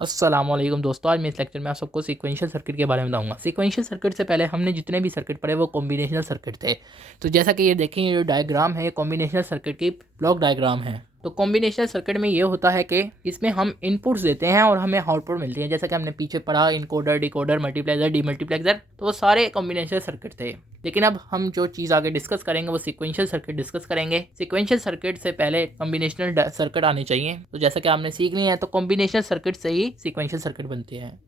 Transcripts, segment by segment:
अस्सलामुअलैकुम दोस्तों, आज मैं इस लेक्चर में आप सबको सीक्वेंशियल सर्किट के बारे में बताऊंगा। सीक्वेंशियल सर्किट से पहले हमने जितने भी सर्किट पढ़े वो कॉम्बिनेशनल सर्किट थे। तो जैसा कि ये देखें, ये जो डायग्राम है ये कॉम्बिनेशनल सर्किट की ब्लॉक डायग्राम है। तो कॉम्बिनेशनल सर्किट में ये होता है कि इसमें हम इनपुट्स देते हैं और हमें आउटपुट मिलती है। जैसा कि हमने पीछे पढ़ा, इनकोडर, डिकोडर, मल्टीप्लेक्सर, डीमल्टीप्लेक्सर, तो वो सारे कॉम्बिनेशनल सर्किट थे। लेकिन अब हम जो चीज़ आगे डिस्कस करेंगे वो सीक्वेंशियल सर्किट डिस्कस करेंगे। सीक्वेंशियल सर्किट से पहले कॉम्बिनेशनल सर्किट आने चाहिए। तो जैसा कि आपने सीख लिया है, तो कॉम्बिनेशनल सर्किट से ही सीक्वेंशियल सर्किट बनती है।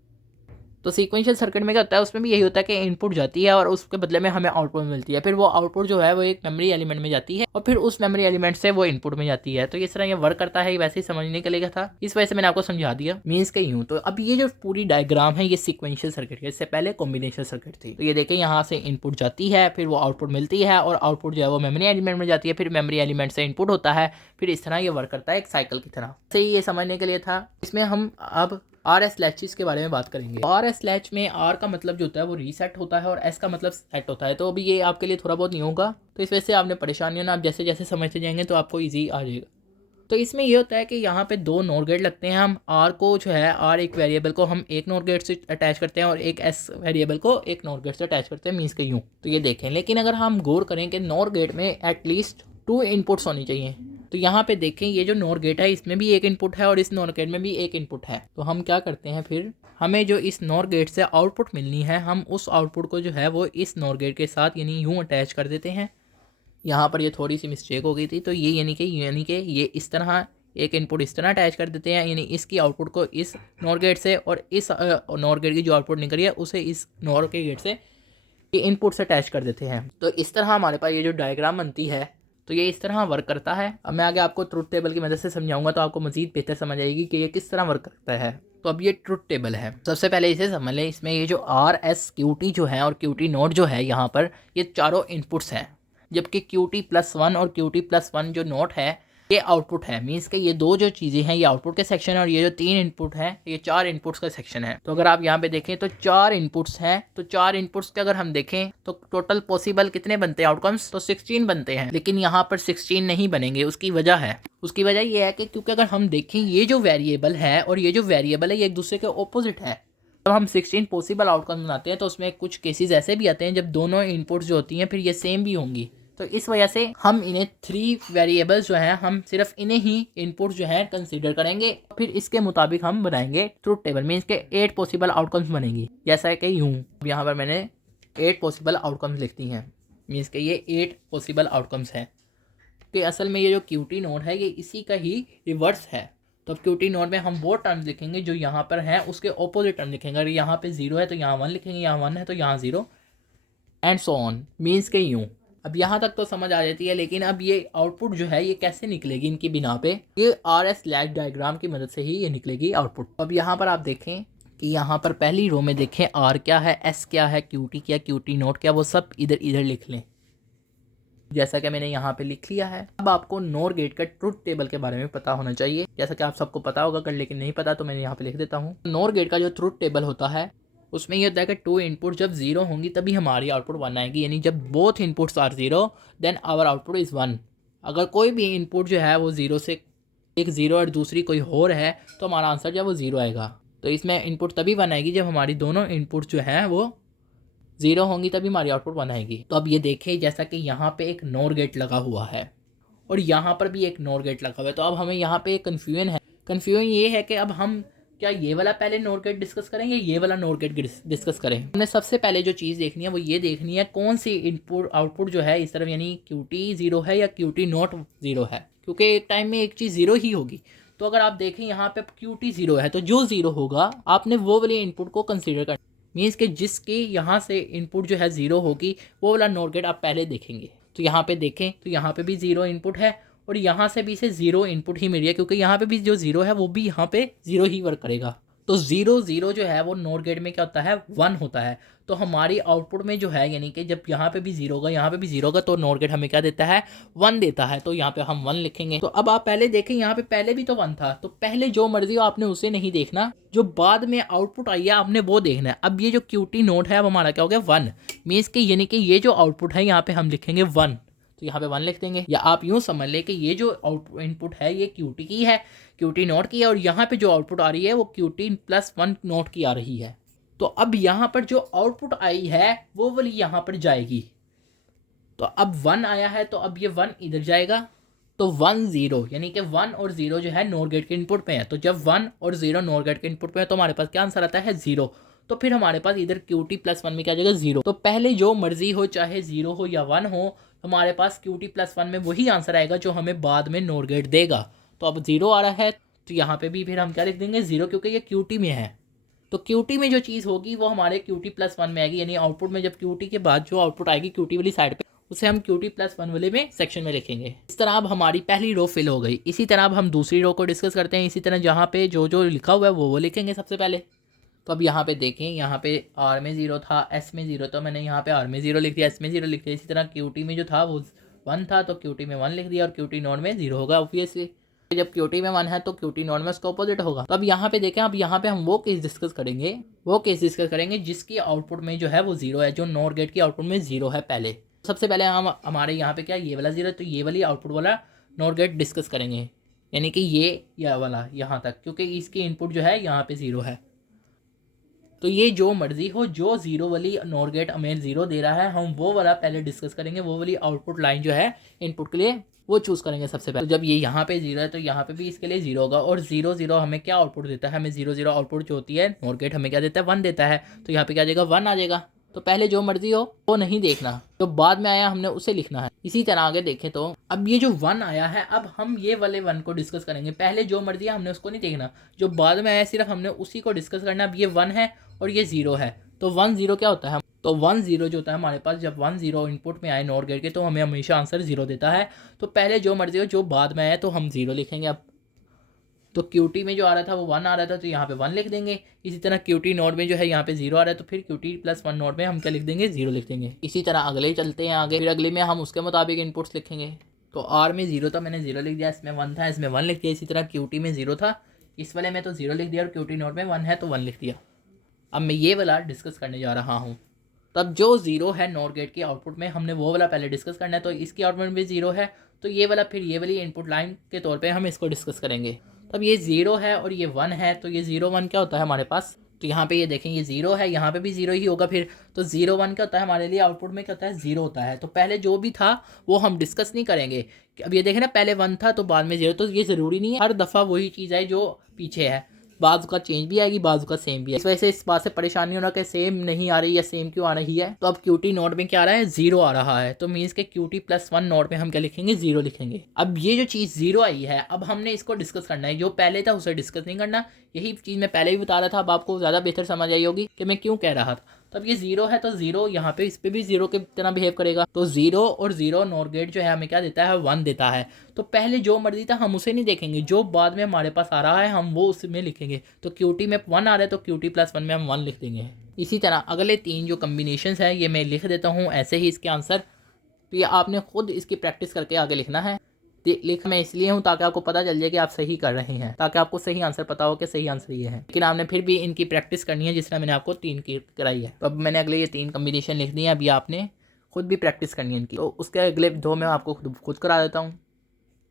तो सीक्वेंशियल सर्किट में क्या होता है, उसमें भी यही होता है कि इनपुट जाती है और उसके बदले में हमें आउटपुट मिलती है। फिर वो आउटपुट जो है वो एक मेमोरी एलिमेंट में जाती है और फिर उस मेमोरी एलिमेंट से वो इनपुट में जाती है। तो इस तरह ये वर्क करता है, वैसे ही समझने के लिए था, इस वजह से मैंने आपको समझा दिया। मीन्स के यूँ तो अब ये जो पूरी डायग्राम है ये सीक्वेंशियल सर्किट है, इससे पहले कॉम्बिनेशनल सर्किट थी। तो ये देखें, यहाँ से इनपुट जाती है, फिर वो आउटपुट मिलती है और आउटपुट जो है वो मेमोरी एलिमेंट में जाती है, फिर मेमोरी एलिमेंट से इनपुट होता है, फिर इस तरह ये वर्क करता है एक साइकिल की तरह। सही, ये समझने के लिए था। इसमें हम अब आर एस लैचेस के बारे में बात करेंगे। आर एस लैच में आर का मतलब जो होता है वो रीसेट होता है और एस का मतलब सेट होता है। तो अभी ये आपके लिए थोड़ा बहुत नहीं होगा, तो इस वजह से आपने परेशानी होना, आप जैसे जैसे समझते जाएंगे तो आपको ईजी आ जाएगा। तो इसमें ये होता है कि यहाँ पे दो नॉर गेट लगते हैं। हम आर को जो है, आर एक वेरिएबल को हम एक नॉर गेट से अटैच करते हैं और एक एस वेरिएबल को एक नॉर गेट से अटैच करते हैं, मीन्स के यूँ। तो ये देखें, लेकिन अगर हम गौर करें कि नॉर गेट में एटलीस्ट 2 इनपुट्स होनी चाहिए। तो यहाँ पे देखें, ये जो नॉर गेट है इसमें भी एक इनपुट है और इस नॉर गेट में भी एक इनपुट है। तो हम क्या करते हैं, फिर हमें जो इस नॉर गेट से आउटपुट मिलनी है, हम उस आउटपुट को जो है वो इस नॉर गेट के साथ यानी यूँ अटैच कर देते हैं। यहाँ पर ये थोड़ी सी मिस्टेक हो गई थी, तो ये यानी कि ये इस तरह एक इनपुट इस तरह अटैच कर देते हैं, यानी इसकी आउटपुट को इस नॉर गेट से और इस नॉर गेट की जो आउटपुट निकल रही है उसे इस नॉर के गेट से ये इनपुट से अटैच कर देते हैं। तो इस तरह हमारे पास ये जो डायग्राम बनती है, तो ये इस तरह वर्क करता है। अब मैं आगे आपको ट्रुथ टेबल की मदद से समझाऊंगा तो आपको मजीद बेहतर समझ आएगी कि ये किस तरह वर्क करता है। तो अब ये ट्रुथ टेबल है। सबसे पहले इसे समझ लें, इसमें ये जो आर एस क्यू टी जो है और क्यू टी नोट जो है, यहाँ पर ये चारों इनपुट्स हैं, जबकि क्यू टी प्लस वन और क्यू टी प्लस वन जो नोट है ये आउटपुट है। मीन्स के ये दो जो चीज़ें हैं ये आउटपुट के सेक्शन है और ये जो 3 इनपुट है ये 4 इनपुट्स का सेक्शन है। तो अगर आप यहाँ पे देखें तो 4 इनपुट्स हैं, तो 4 इनपुट्स के अगर हम देखें तो टोटल पॉसिबल कितने बनते हैं आउटकम्स, तो 16 बनते हैं। लेकिन यहाँ पर 16 नहीं बनेंगे। उसकी वजह ये है कि क्योंकि अगर हम देखें ये जो वेरिएबल है और ये जो वेरिएबल है ये एक दूसरे के ऑपोजिट है। जब हम 16 पॉसिबल आउटकम बनाते हैं तो उसमें कुछ केसेस ऐसे भी आते हैं जब दोनों इनपुट्स जो होती हैं फिर ये सेम भी होंगी। तो इस वजह से हम इन्हें 3 वेरिएबल्स जो हैं हम सिर्फ इन्हें ही इनपुट जो है कंसीडर करेंगे, फिर इसके मुताबिक हम बनाएंगे ट्रुथ टेबल। मीन्स के 8 पॉसिबल आउटकम्स बनेंगी, जैसा कि यूँ यहाँ पर मैंने 8 पॉसिबल आउटकम्स लिखती हैं। मीन्स के ये 8 पॉसिबल आउटकम्स हैं कि असल में ये जो क्यूटी नोड है ये इसी का ही रिवर्स है। तो अब क्यूटी नोड में हम वो टर्म्स लिखेंगे जो यहाँ पर हैं उसके ऑपोजिट टर्म लिखेंगे। अगर यहाँ पे 0 है तो यहाँ 1 लिखेंगे, यहाँ 1 है तो यहाँ 0 एंड सो ऑन। मीन्स के यूँ। अब यहाँ तक तो समझ आ जाती है, लेकिन अब ये आउटपुट जो है ये कैसे निकलेगी इनकी बिना पे, ये आर एस लैच डायग्राम की मदद से ही ये निकलेगी आउटपुट। अब यहाँ पर आप देखें कि यहाँ पर पहली रो में देखें आर क्या है, एस क्या है, क्यूटी क्या, क्यूटी नोट क्या, वो सब इधर इधर लिख लें जैसा कि मैंने यहाँ पे लिख लिया है। अब आपको नॉर गेट का ट्रुथ टेबल के बारे में पता होना चाहिए, जैसा कि आप सबको पता होगा कर, लेकिन नहीं पता तो मैंने यहाँ पे लिख देता हूँ। नॉर गेट का जो ट्रुथ टेबल होता है उसमें ये होता है कि 2 इनपुट जब 0 होंगी तभी हमारी आउटपुट 1 आएगी, यानी जब both inputs are 0 then our output is 1। अगर कोई भी इनपुट जो है वो 0 से एक 0 और दूसरी कोई और है तो हमारा आंसर जो है वो 0 आएगा। तो इसमें इनपुट तभी 1 आएगी जब हमारी दोनों इनपुट जो हैं वो 0 होंगी, तभी हमारी आउटपुट 1 आएगी। तो अब ये देखें, जैसा कि यहाँ पे एक नॉर गेट लगा हुआ है और यहाँ पर भी एक नॉर गेट लगा हुआ है, तो अब हमें यहाँ पे एक कन्फ्यूजन ये है कि अब हम क्या ये वाला पहले नॉर गेट डिस्कस करेंगे, ये वाला नॉर गेट डिस्कस करें। हमने सबसे पहले जो चीज़ देखनी है वो ये देखनी है कौन सी इनपुट आउटपुट जो है इस तरफ, यानी क्यूटी 0 है या क्यूटी नॉट 0 है, क्योंकि एक टाइम में एक चीज़ 0 ही होगी। तो अगर आप देखें यहाँ पे क्यूटी 0 है तो जो 0 होगा आपने वो वाले इनपुट को कंसिडर करना। मीन्स कि जिसकी यहाँ से इनपुट जो है 0 होगी वो वाला नॉर गेट आप पहले देखेंगे। तो यहाँ पे देखें तो यहाँ पे भी 0 इनपुट है और यहाँ से भी इसे 0 इनपुट ही मिल रही है, क्योंकि यहाँ पे भी जो 0 है वो भी यहाँ पे 0 ही वर्क करेगा। तो 0 0 जो है वो नॉर गेट में क्या होता है, 1 होता है। तो हमारी आउटपुट में जो है यानी कि जब यहाँ पे भी 0 होगा यहाँ पे भी 0 होगा तो नॉर गेट हमें क्या देता है, 1 देता है। तो यहाँ पे हम 1 लिखेंगे। तो अब आप पहले देखें, यहाँ पे पहले भी तो 1 था, तो पहले जो मर्जी हो आपने उसे नहीं देखना, जो बाद में आउटपुट आई है आपने वो देखना है। अब ये जो क्यूटी नोट है अब हमारा क्या हो गया, 1। मीन्स कि यानी कि ये जो आउटपुट है यहाँ पे हम लिखेंगे 1। तो यहाँ पे 1 लिख देंगे। या आप यूँ समझ लें कि ये जो इनपुट है ये QT की है, QT नॉट की है, और यहाँ पे जो आउटपुट आ रही है वो QT+1 नॉट की आ रही है। तो अब यहाँ पर जो आउटपुट आई है वो वाली यहाँ पर जाएगी। तो अब 1 आया है तो अब ये 1 इधर जाएगा, तो 1 0, यानी कि 1 और 0 जो है नॉर गेट के इनपुट में है। तो जब 1 और 0 नॉर गेट के इनपुट में है तो हमारे पास क्या आंसर आता है 0। तो फिर हमारे पास इधर QT+1 में क्या जाएगा 0। तो पहले जो मर्जी हो, चाहे 0 हो या 1 हो, हमारे पास QT+1 में वही आंसर आएगा जो हमें बाद में नॉर गेट देगा। तो अब 0 आ रहा है तो यहाँ पे भी फिर हम क्या लिख देंगे 0, क्योंकि ये QT में है। तो QT में जो चीज़ होगी वो हमारे QT+1 में आएगी, यानी आउटपुट में जब QT के बाद जो आउटपुट आएगी QT वाली साइड पे, उसे हम QT+1 वाले में सेक्शन में लिखेंगे। इस तरह अब हमारी पहली रो फिल हो गई। इसी तरह अब हम दूसरी रो को डिस्कस करते हैं। इसी तरह जहाँ पे जो जो लिखा हुआ है वो लिखेंगे सबसे पहले। तो अब यहाँ पे देखें, यहाँ पे R में 0 था, S में 0, तो मैंने यहाँ पे R में 0 लिख दिया, S में 0 लिख दिया। इसी तरह QT में जो था वो 1 था तो QT में 1 लिख दिया, और QT नॉट में 0 होगा ऑब्वियसली। जब QT में 1 है तो QT नॉट में उसका अपोजिट होगा। तो अब यहाँ पे देखें, अब यहाँ पे हम वो केस डिस्कस करेंगे जिसकी आउटपुट में जो है वो 0 है, जो नॉर गेट की आउटपुट में 0 है पहले। सबसे पहले हम हमारे यहाँ पे क्या ये वाला 0 है, तो ये वाली आउटपुट वाला नॉर गेट डिस्कस करेंगे, यानी कि ये वाला यहाँ तक, क्योंकि इसकी इनपुट जो है यहाँ पे 0 है। तो ये जो मर्जी हो, जो 0 वाली नॉर गेट हमें 0 दे रहा है, हम वो वाला पहले डिस्कस करेंगे। वो वाली आउटपुट लाइन जो है इनपुट के लिए वो चूज़ करेंगे सबसे पहले। तो जब ये यहाँ पे 0 है तो यहाँ पे भी इसके लिए 0 होगा, और 0 0 हमें क्या आउटपुट देता है, हमें 0 0 आउटपुट जो होती है नॉर गेट हमें क्या देता है 1 देता है। तो यहाँ पे क्या आ जाएगा 1 आ जाएगा। तो पहले जो मर्जी हो वो नहीं देखना, तो बाद में आया हमने उसे लिखना है। इसी तरह आगे देखें तो अब ये जो 1 आया है, अब हम ये वाले 1 को डिस्कस करेंगे। पहले जो मर्जी है हमने उसको नहीं देखना, जो बाद में आया सिर्फ हमने उसी को डिस्कस करना। अब ये 1 है और ये 0 है, तो 1 0 क्या होता है, तो 1 0 जो होता है हमारे पास, जब 1 0 इनपुट में आए नॉर गेट के तो हमें हमेशा आंसर 0 देता है। तो पहले जो मर्जी हो, जो बाद में आया तो हम 0 लिखेंगे। अब तो QT में जो आ रहा था वो 1 आ रहा था, तो यहाँ पे 1 लिख देंगे। इसी तरह QT नॉट में जो है यहाँ पे 0 आ रहा है, तो फिर QT+1 नॉट में हम क्या लिख देंगे 0 लिख देंगे। इसी तरह अगले चलते हैं आगे, फिर अगले में हम उसके मुताबिक इनपुट्स लिखेंगे। तो R में 0 था, मैंने 0 लिख दिया। इसमें 1 था, इसमें 1 लिख दिया। इसी तरह QT में 0 था, इस वाले में तो 0 लिख दिया, और QT नॉट में 1 है तो 1 लिख दिया। अब मैं ये वाला डिस्कस करने जा रहा हूँ। तब जो 0 है नॉर गेट की आउटपुट में, हमने वो वाला पहले डिस्कस करना है। तो इसकी आउटपुट में 0 है, तो ये वाला फिर ये वाली इनपुट लाइन के तौर पे हम इसको डिस्कस करेंगे। तब ये 0 है और ये 1 है, तो ये 0 1 क्या होता है हमारे पास, तो यहाँ पे ये देखें ये 0 है, यहाँ पे भी 0 ही होगा फिर। तो 0 1 क्या होता है हमारे लिए, आउटपुट में क्या होता है 0 होता है। तो पहले जो भी था वो हम डिस्कस नहीं करेंगे। अब ये देखें ना, पहले 1 था तो बाद में 0, तो ये ज़रूरी नहीं है हर दफ़ा वही चीज़ है जो पीछे है, बाजू का चेंज भी आएगी, बाजू का सेम भी है। इस वजह से इस बात से परेशानी होना कि सेम नहीं आ रही या सेम क्यों आ रही है। तो अब QT नॉट में क्या आ रहा है 0 आ रहा है, तो मीन्स के QT+1 नॉट में हम क्या लिखेंगे 0 लिखेंगे। अब ये जो चीज़ 0 आई है, अब हमने इसको डिस्कस करना है। जो पहले था उसे डिस्कस नहीं करना। यही चीज़ मैं पहले भी बता रहा था, अब आपको ज़्यादा बेहतर समझ आई होगी कि मैं क्यों कह रहा था। तो अब ये 0 है, तो 0 यहाँ पे इस पर भी 0 के तरह बिहेव करेगा। तो 0 और 0 नॉर गेट जो है हमें क्या देता है 1 देता है। तो पहले जो मर्जी था हम उसे नहीं देखेंगे, जो बाद में हमारे पास आ रहा है हम वो उसमें लिखेंगे। तो QT में 1 आ रहा है तो QT+1 में हम 1 लिख देंगे। इसी तरह अगले 3 जो कम्बिनेशंस हैं ये मैं लिख देता हूँ ऐसे ही इसके आंसर। तो ये आपने खुद इसकी प्रैक्टिस करके आगे लिखना है। लिख मैं इसलिए हूँ ताकि आपको पता चल जाए कि आप सही कर रहे हैं, ताकि आपको सही आंसर पता हो कि सही आंसर ये है। लेकिन आपने फिर भी इनकी प्रैक्टिस करनी है जिस तरह मैंने आपको 3 की कराई है। तो अब मैंने अगले ये 3 कम्बिनेशन लिख दी है, अभी आपने खुद भी प्रैक्टिस करनी है इनकी। तो उसके अगले 2 मैं आपको खुद करा देता हूँ।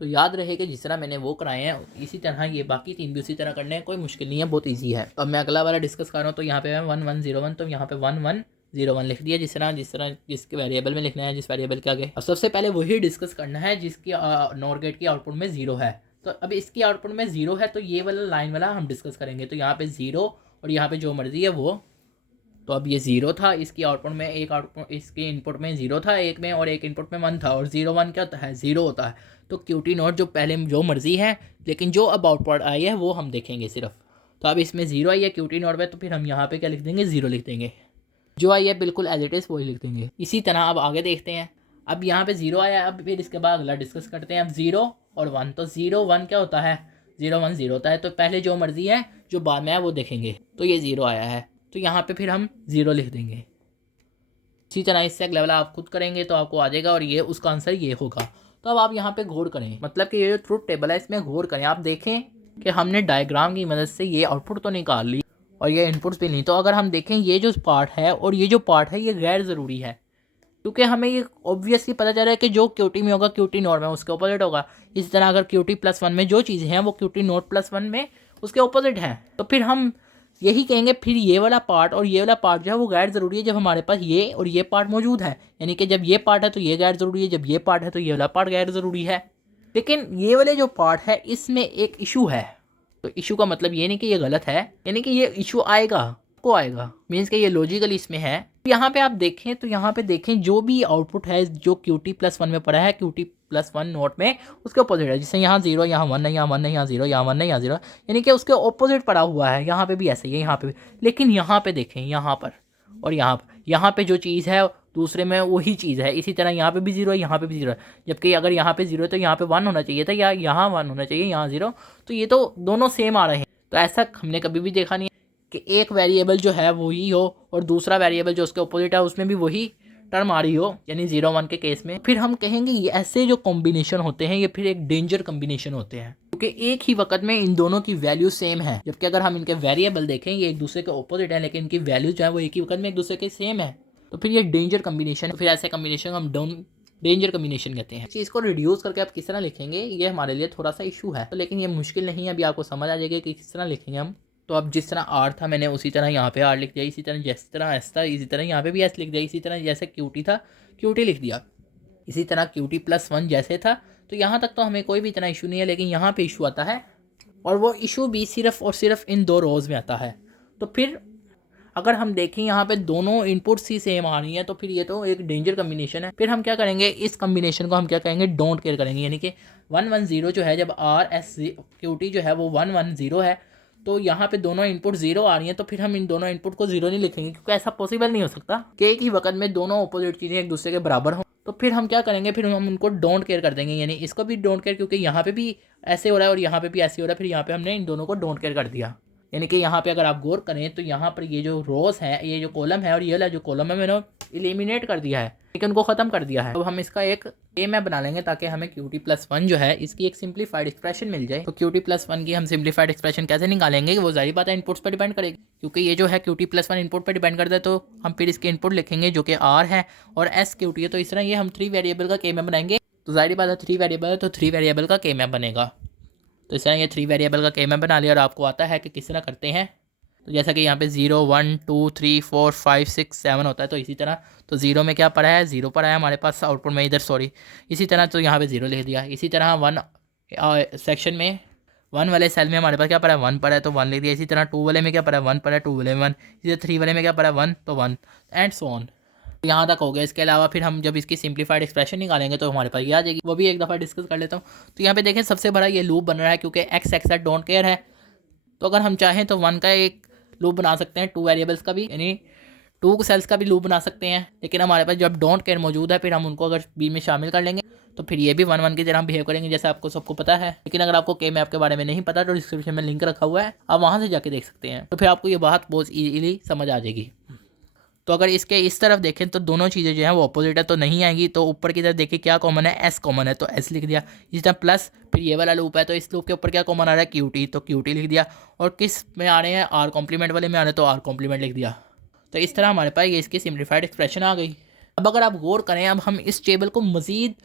तो याद रहे कि जिस तरह मैंने वो कराए हैं इसी तरह ये बाकी 3 भी उसी तरह करने हैं, कोई मुश्किल नहीं है, बहुत ईजी है। तो अब मैं अगला वाला डिस्कस कर रहा हूँ। तो यहाँ पे मैं 1 1 0 1, तो यहाँ पे 1 1 0 1 लिख दिया, जिस तरह जिसके वेरिएबल में लिखना है, जिस वेरिएबल के आगे। अब सबसे पहले वही डिस्कस करना है जिसकी नॉर गेट की आउटपुट में 0 है। तो अब इसकी आउटपुट में 0 है, तो ये वाला लाइन वाला हम डिस्कस करेंगे। तो यहाँ पे 0 और यहाँ पे जो मर्जी है वो। तो अब ये 0 था, इसकी आउटपुट में एक आउटपुट, इसके इनपुट में 0 था एक में, और एक इनपुट में 1 था। और 0 1 क्या होता है 0 होता है। तो QT नॉट जो पहले जो मर्जी है, लेकिन जो अब आउटपुट आई है वो हम देखेंगे सिर्फ। तो अब इसमें 0 आई है QT नॉट में, तो फिर हम यहाँ पे क्या लिख देंगे 0 लिख देंगे। जो आई है बिल्कुल एज इट इज़ वही लिख देंगे। इसी तरह अब आगे देखते हैं। अब यहाँ पे 0 आया, अब फिर इसके बाद अगला डिस्कस करते हैं। अब 0 और 1, तो 0 1 क्या होता है 0 1 0 होता है। तो पहले जो मर्जी है जो बाद में है वो देखेंगे। तो ये 0 आया है, तो यहाँ पे फिर हम 0 लिख देंगे। इसी तरह इससे अगला वाला आप खुद करेंगे तो आपको आ जाएगा, और ये उसका आंसर ये होगा। तो अब आप यहाँ पे गौर करें, मतलब कि ये जो ट्रुथ टेबल है इसमें गौर करें। आप देखें कि हमने डायग्राम की मदद से ये आउटपुट तो निकाल ली और ये इनपुट्स भी नहीं। तो अगर हम देखें ये जो पार्ट है और ये जो पार्ट है ये गैर ज़रूरी है, क्योंकि हमें ये ऑब्वियसली पता चल रहा है कि जो क्यूटी में होगा क्यूटी नोट में उसके ऑपोजिट होगा। इसी तरह अगर क्यूटी प्लस वन में जो चीज़ें हैं वो क्यूटी नोट प्लस वन में उसके ऑपोजिट हैं, तो फिर हम यही कहेंगे फिर ये वाला पार्ट और ये वाला पार्ट जो है वो गैर ज़रूरी है जब हमारे पास ये और ये पार्ट मौजूद है। यानी कि जब ये पार्ट है तो ये गैर ज़रूरी है, जब ये पार्ट है तो ये वाला पार्ट गैर ज़रूरी है। लेकिन ये वाले जो पार्ट है इसमें एक इशू है। तो इशू का मतलब ये नहीं कि ये गलत है, यानी कि ये इशू आएगा, को आएगा, मीन्स कि ये लॉजिकली इसमें है। यहाँ पे आप देखें तो यहाँ पे देखें जो भी आउटपुट है जो क्यूटी प्लस वन में पड़ा है क्यूटी प्लस वन नोट में उसके ऑपोजिट है। जैसे यहाँ जीरो, यहाँ वन है, यहाँ वन है, यहाँ जीरो, यहाँ वन है, यहाँ जीरो, यानी कि उसके ऑपोजिट पड़ा हुआ है। यहाँ पे भी ऐसे ही है, यहाँ पे भी। लेकिन यहाँ पे देखें, यहाँ पर और यहाँ पे जो चीज़ है दूसरे में वही चीज़ है। इसी तरह यहाँ पे भी जीरो है, यहाँ पे भी जीरो है। जबकि अगर यहाँ पे जीरो है तो यहाँ पे वन होना चाहिए था, या यहाँ वन होना चाहिए, यहाँ जीरो। तो ये तो दोनों सेम आ रहे हैं। तो ऐसा हमने कभी भी देखा नहीं है कि एक वेरिएबल जो है वही हो और दूसरा वेरिएबल जो उसके ऑपोजिट है उसमें भी वही टर्म आ रही हो, यानी 0 1 के केस में। फिर हम कहेंगे ये ऐसे जो कॉम्बिनेशन होते हैं ये फिर एक डेंजर कॉम्बिनेशन होते हैं, क्योंकि एक ही वक्त में इन दोनों की वैल्यू सेम है। जबकि अगर हम इनके वेरिएबल देखें ये एक दूसरे के ऑपोजिट है, लेकिन इनकी वैल्यू जो है वो एक ही वक्त में एक दूसरे के सेम है, तो फिर ये डेंजर कॉम्बिनेशन। फिर ऐसे कॉम्बिनेशन हम डेंजर कॉम्बिनेशन कहते हैं। चीज़ को रिड्यूस करके आप किस तरह लिखेंगे ये हमारे लिए थोड़ा सा इशू है, तो लेकिन ये मुश्किल नहीं है। अभी आपको समझ आ जाएगा कि किस तरह लिखेंगे हम। तो अब जिस तरह आर था मैंने उसी तरह यहाँ पे आर लिख दिया, इसी तरह जिस तरह एस था इसी तरह यहाँ पे भी एस लिख दिया, इसी तरह जैसे क्यूटी था क्यूटी लिख दिया, इसी तरह क्यूटी प्लस वन जैसे था। तो यहाँ तक तो हमें कोई भी इतना इशू नहीं है, लेकिन यहाँ पे इशू आता है और वो इशू भी सिर्फ और सिर्फ इन दो रोज़ में आता है। तो फिर अगर हम देखें यहाँ पे दोनों इनपुट्स ही सेम आ रही हैं तो फिर ये तो एक डेंजर कम्बिनेशन है। फिर हम क्या करेंगे, इस कम्बिनेशन को हम क्या कहेंगे, डोंट केयर करेंगे। यानी कि 1 1 0 जो है, जब आर एस क्यूटी जो है वो 1 1 0 है, तो यहाँ पे दोनों इनपुट जीरो आ रही हैं, तो फिर हम इन दोनों इनपुट को जीरो नहीं लिखेंगे, क्योंकि ऐसा पॉसिबल नहीं हो सकता कि एक ही वक्त में दोनों अपोजिट चीज़ें एक दूसरे के बराबर हों। तो फिर हम क्या करेंगे, फिर हम उनको डोंट केयर कर देंगे। यानी इसको भी डोंट केयर, क्योंकि यहाँ पे भी ऐसे हो रहा है और यहाँ पे भी ऐसे हो रहा है, फिर यहाँ पे हमने इन दोनों को डोंट केयर कर दिया। यानी कि यहाँ पे अगर आप गौर करें तो यहाँ पर ये जो रोज है, ये जो कॉलम है और ये वाला जो कॉलम है मैंने एलिमिनेट कर दिया है, लेकिन उनको ख़त्म कर दिया है। अब हम इसका एक ए मैप बना लेंगे ताकि हमें क्यूटी प्लस वन जो है इसकी एक सिंप्लीफाइड एक्सप्रेशन मिल जाए। तो क्यूटी प्लस वन की हम सिंप्लीफाइड एक्सप्रेशन कैसे निकालेंगे, वो जाहिर बात है इनपुट्स पर डिपेंड करेगी, क्योंकि ये जो है क्यूटी प्लस वन इनपुट पर डिपेंड करता है। तो हम फिर इसके इनपुट लिखेंगे जो कि आर है और एस क्यूटी है। तो इस तरह ये हम 3 वेरिएबल का के मैप बनाएंगे। तो जाहिर बात है 3 वेरिएबल है तो 3 वेरिएबल का के मैप बनेगा। तो इस तरह ये 3 वेरिएबल का के मैप बना लिया और आपको आता है कि किस तरह करते हैं। तो जैसा कि यहाँ पे 0 1 2 3 4 5 6 7 होता है, तो इसी तरह तो 0 में क्या पड़ा है, 0 पड़ा है हमारे पास आउटपुट में इधर, सॉरी। इसी तरह तो यहाँ पे 0 लिख दिया। इसी तरह 1 सेक्शन में 1 वाले सेल में हमारे पास क्या पड़ा है, 1 पड़ा है तो 1 लिख दिया। इसी तरह 2 वाले में क्या पड़ा है, 1 पड़ा है, 2 वाले में 1। इसी तरह 3 वाले में क्या पड़ा है, 1 तो 1 एंड सो ऑन। यहाँ तक हो गया। इसके अलावा फिर हम जब इसकी सिंप्लीफाइड एक्सप्रेशन निकालेंगे तो हमारे पास ये आ जाएगी, वो भी एक दफ़ा डिस्कस कर लेता हूँ। तो यहाँ पे देखें सबसे बड़ा ये लूप बन रहा है, क्योंकि एक्स एक्स डोंट केयर है। तो अगर हम चाहें तो 1 का एक लूप बना सकते हैं, 2 वेरिएबल्स का भी, यानी 2 सेल्स का भी लूप बना सकते हैं। लेकिन हमारे पास जब डोंट केयर मौजूद है फिर हम उनको अगर बी में शामिल कर लेंगे तो फिर ये भी 1 1 की तरह बिहेव करेंगे, जैसे आपको सबको पता है। लेकिन अगर आपको के मैप के बारे में नहीं पता तो डिस्क्रिप्शन में लिंक रखा हुआ है, आप वहाँ से जाके देख सकते हैं। तो फिर आपको ये बात बहुत ईजीली समझ आ जाएगी। तो अगर इसके इस तरफ देखें तो दोनों चीज़ें जो हैं वो अपोजिट है तो नहीं आएगी। तो ऊपर की तरफ देखिए क्या कॉमन है, एस कॉमन है तो एस लिख दिया। इस तरह प्लस फिर ये वाला लूप है तो इस लूप के ऊपर क्या कॉमन आ रहा है, क्यूटी, तो क्यूटी लिख दिया। और किस में आ रहे हैं, आर कॉम्प्लीमेंट वाले में आ रहे हैं तो आर कॉम्प्लीमेंट लिख दिया। तो इस तरह हमारे पास ये इसकी सिम्प्लीफाइड एक्सप्रेशन आ गई। अब अगर आप गौर करें, अब हम इस टेबल को मज़ीद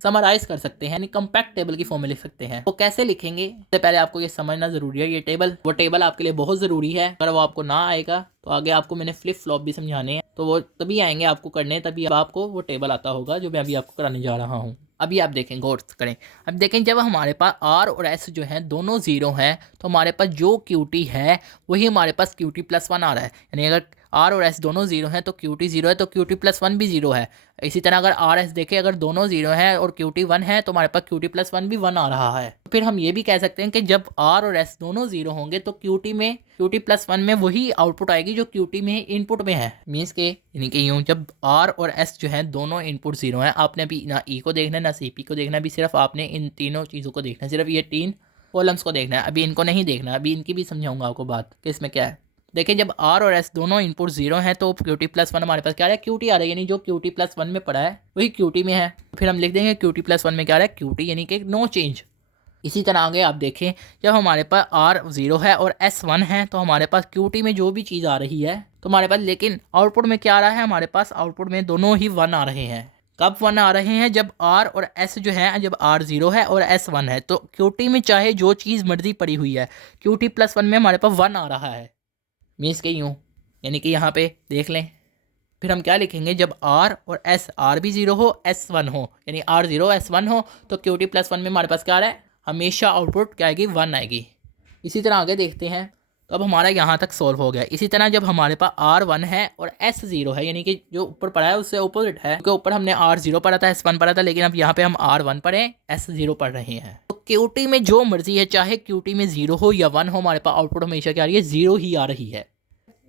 समराइज़ कर सकते हैं, यानी कम्पैक्ट टेबल की फॉर्म में लिख सकते हैं। वो कैसे लिखेंगे, इससे पहले आपको ये समझना ज़रूरी है। ये टेबल, वो टेबल आपके लिए बहुत ज़रूरी है। अगर वो आपको ना आएगा तो आगे आपको मैंने फ्लिप फ्लॉप भी समझाने हैं, तो वो तभी आएंगे आपको करने, तभी आपको वो टेबल आता होगा जो मैं अभी आपको कराने जा रहा हूँ। अभी आप देखें, गौर करें। अब देखें जब हमारे पास आर और एस जो है दोनों ज़ीरो हैं तो हमारे पास जो क्यूटी है वही हमारे पास क्यूटी प्लस वन आ रहा है। यानी अगर आर और एस दोनों जीरो हैं तो क्यूटी जीरो है तो क्यूटी प्लस वन भी जीरो है। इसी तरह अगर आर एस देखें, अगर दोनों जीरो हैं और क्यूटी वन है तो हमारे पास क्यूटी प्लस वन भी वन आ रहा है। फिर हम ये भी कह सकते हैं कि जब आर और एस दोनों जीरो होंगे तो क्यूटी प्लस वन में वही आउटपुट आएगी जो क्यूटी में इनपुट में है। मीन्स के यानी कि यूँ जब आर और एस जो है दोनों इनपुट जीरो हैं, आपने अभी ना ई को देखना है ना सी पी को देखना है, अभी सिर्फ आपने इन तीनों चीज़ों को देखना है, सिर्फ ये 3 कॉलम्स को देखना है। अभी इनको नहीं देखना है, अभी इनकी भी समझाऊंगा आपको बात कि इसमें क्या है। देखिए जब आर और एस दोनों इनपुट जीरो हैं तो क्यूटी प्लस वन हमारे पास क्या है, क्यूटी आ रहा है। यानी जो क्यूटी प्लस वन में पड़ा है वही क्यूटी में है। फिर हम लिख देंगे क्यूटी प्लस वन में क्या आ रहा है, क्यूटी, यानी कि नो चेंज। इसी तरह आगे आप देखें जब हमारे पास आर जीरो है और एस वन है तो हमारे पास क्यूटी में जो भी चीज़ आ रही है तो हमारे पास लेकिन आउटपुट में क्या आ रहा है, हमारे पास आउटपुट में दोनों ही 1 आ रहे हैं। कब 1 आ रहे हैं, जब R और S जो है, जब R 0 है और S 1 है। तो QT में चाहे जो चीज़ मर्जी पड़ी हुई है, QT + 1 में हमारे पास 1 आ रहा है। मीन्स के यूँ, यानी कि यहाँ पे देख लें, फिर हम क्या लिखेंगे, जब R और S, R भी 0 हो, S 1 हो, यानी R 0 S 1 हो, तो QT + 1 में हमारे पास क्या आ रहा है, हमेशा आउटपुट क्या आएगी, 1 आएगी। इसी तरह आगे देखते हैं। तो अब हमारा यहाँ तक सॉल्व हो गया। इसी तरह जब हमारे पास R 1 है और S 0 है, यानी कि जो ऊपर पढ़ा है उससे अपोजिट है, क्योंकि ऊपर हमने R 0 पढ़ा था, S 1 पढ़ा था, लेकिन अब यहाँ पे हम R 1 पढ़े, S 0 पढ़ रहे हैं। तो QT में जो मर्जी है, चाहे QT में 0 हो या 1 हो, हमारे पास आउटपुट हमेशा क्या आ रही है, 0 ही आ रही है।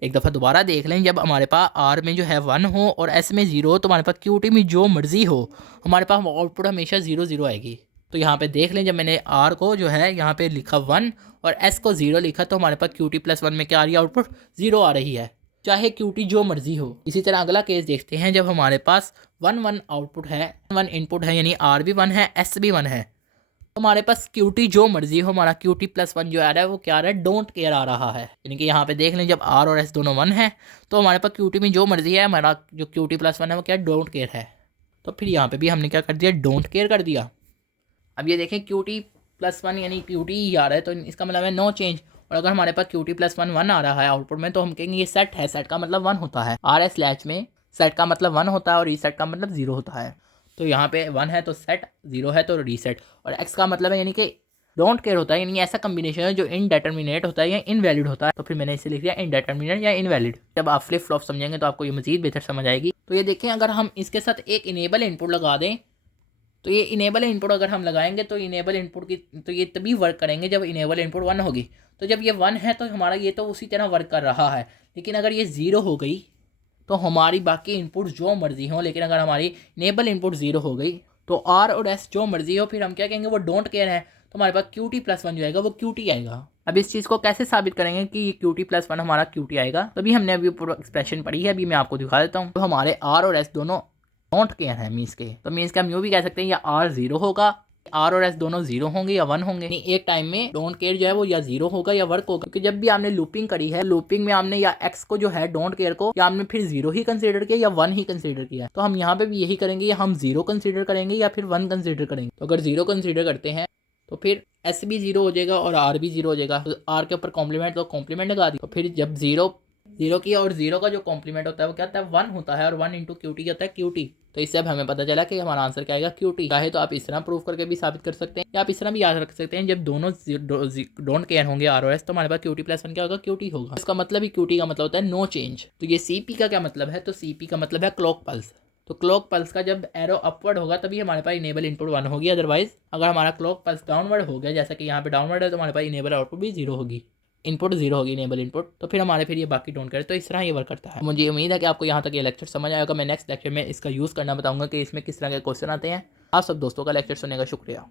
एक दफ़ा दोबारा देख लें, जब हमारे पास R में जो है 1 हो और S में 0 हो, तो हमारे पास QT में जो मर्जी हो, हमारे पास आउटपुट हमेशा 0 0 आएगी। तो यहाँ पे देख लें, जब मैंने R को जो है यहाँ पे लिखा 1 और S को 0 लिखा, तो हमारे पास QT + 1 में क्या आ रही है, आउटपुट 0 आ रही है, चाहे QT जो मर्जी हो। इसी तरह अगला केस देखते हैं, जब हमारे पास 1 1 आउटपुट है, 1 इनपुट है, यानी R भी 1 है, S भी 1 है, तो हमारे पास QT जो मर्जी हो, हमारा QT + 1 जो आ रहा है वो क्या आ रहा है, डोंट केयर आ रहा है। यानी कि यहाँ पे देख लें, जब R और S दोनों 1 है, तो हमारे पास QT में जो मर्जी है, हमारा जो QT + 1 है वो क्या डोंट केयर है। तो फिर यहाँ पे भी हमने क्या कर दिया, डोंट केयर कर दिया। अब ये देखें, QT + 1 यानी QT ही आ रहा है, तो इसका मतलब है नो चेंज। और अगर हमारे पास QT + 1 1 आ रहा है आउटपुट में, तो हम कहेंगे ये सेट है, सेट का मतलब 1 होता है। RS लैच में सेट का मतलब 1 होता है और रीसेट का मतलब 0 होता है। तो यहाँ पे 1 है तो सेट, 0 है तो रीसेट, और X का मतलब है यानी कि डोंट केयर होता है, यानी ऐसा कम्बिनेशन है जो इनडेटर्मिनेट होता है या इनवैलिड होता है। तो फिर मैंने इसे लिख दिया इनडेटर्मिनेट या इनवैलिड। जब आप फ्लिप फ्लॉप समझेंगे तो आपको ये मजीद बेहतर समझ आएगी। तो ये देखें, अगर हम इसके साथ एक इनेबल इनपुट लगा दें, तो ये इनेबल इनपुट अगर हम लगाएंगे, तो इनेबल इनपुट की तो ये तभी वर्क करेंगे जब इनेबल इनपुट 1 होगी। तो जब ये 1 है तो हमारा ये तो उसी तरह वर्क कर रहा है, लेकिन अगर ये 0 हो गई तो हमारी बाकी इनपुट जो मर्जी हो, लेकिन अगर हमारी इनेबल इनपुट 0 हो गई तो R और S जो मर्जी हो, फिर हम क्या कहेंगे, वो डोंट केयर है। तो हमारे पास QT + 1 जो आएगा वो QT आएगा। अब इस चीज़ को कैसे साबित करेंगे कि QT + 1 हमारा QT आएगा, तो अभी हमने अभी पूरा एक्सप्रेशन पढ़ी है, अभी मैं आपको दिखा देता हूँ। तो हमारे R और S दोनों डोंट केयर है मीन्स के, तो मीन्स के हम यूँ भी कह सकते हैं, या R 0 होगा, R और S दोनों 0 होंगे या 1 होंगे। नहीं, एक टाइम में डोंट केयर जो है वो या 0 होगा या वर्क होगा, क्योंकि जब भी आपने लूपिंग करी है, लूपिंग में आपने या X को जो है डोंट केयर को, या आपने फिर 0 ही कंसीडर किया या 1 ही कंसीडर किया। तो हम यहाँ पे भी यही करेंगे, या हम 0 कंसीडर करेंगे या फिर 1 कंसीडर करेंगे। तो अगर 0 कंसीडर करते हैं तो फिर S भी 0 हो जाएगा और R भी 0 हो जाएगा। तो R के ऊपर कॉम्प्लीमेंट, तो कॉम्प्लीमेंट लगा दी। तो फिर जब 0 किया और 0 का जो कॉम्प्लीमेंट होता है वो क्या होता है, 1 होता है, और 1 × QT होता है QT। तो इससे अब हमें पता चला कि हमारा आंसर क्या आएगा, QT। चाहे तो आप इस तरह प्रूव करके भी साबित कर सकते हैं, या आप इस तरह भी याद रख सकते हैं, जब दोनों डोंट केयर होंगे R और S, तो हमारे पास QT + 1 क्या होगा, QT होगा। इसका मतलब ही QT का मतलब होता है नो चेंज। तो ये CP का क्या मतलब है, तो CP का मतलब है क्लॉक पल्स। तो क्लॉक पल्स का जब एरो अपवर्ड होगा तभी हमारे पास इनेबल इनपुट 1 होगी, अदरवाइज अगर हमारा क्लॉक पल्स डाउनवर्ड हो गया, जैसा कि यहाँ पे डाउनवर्ड है, तो हमारे पास इनेबल आउटपुट भी 0 होगी, इनपुट 0 होगी, इनेबल इनपुट। तो फिर हमारे फिर ये बाकी डोंट करे, तो इस तरह ये वर्क करता है। मुझे उम्मीद है कि आपको यहाँ तक ये लेक्चर समझ आएगा। मैं नेक्स्ट लेक्चर में इसका यूज़ करना बताऊंगा कि इसमें किस तरह के क्वेश्चन आते हैं। आप सब दोस्तों का लेक्चर सुनने का शुक्रिया।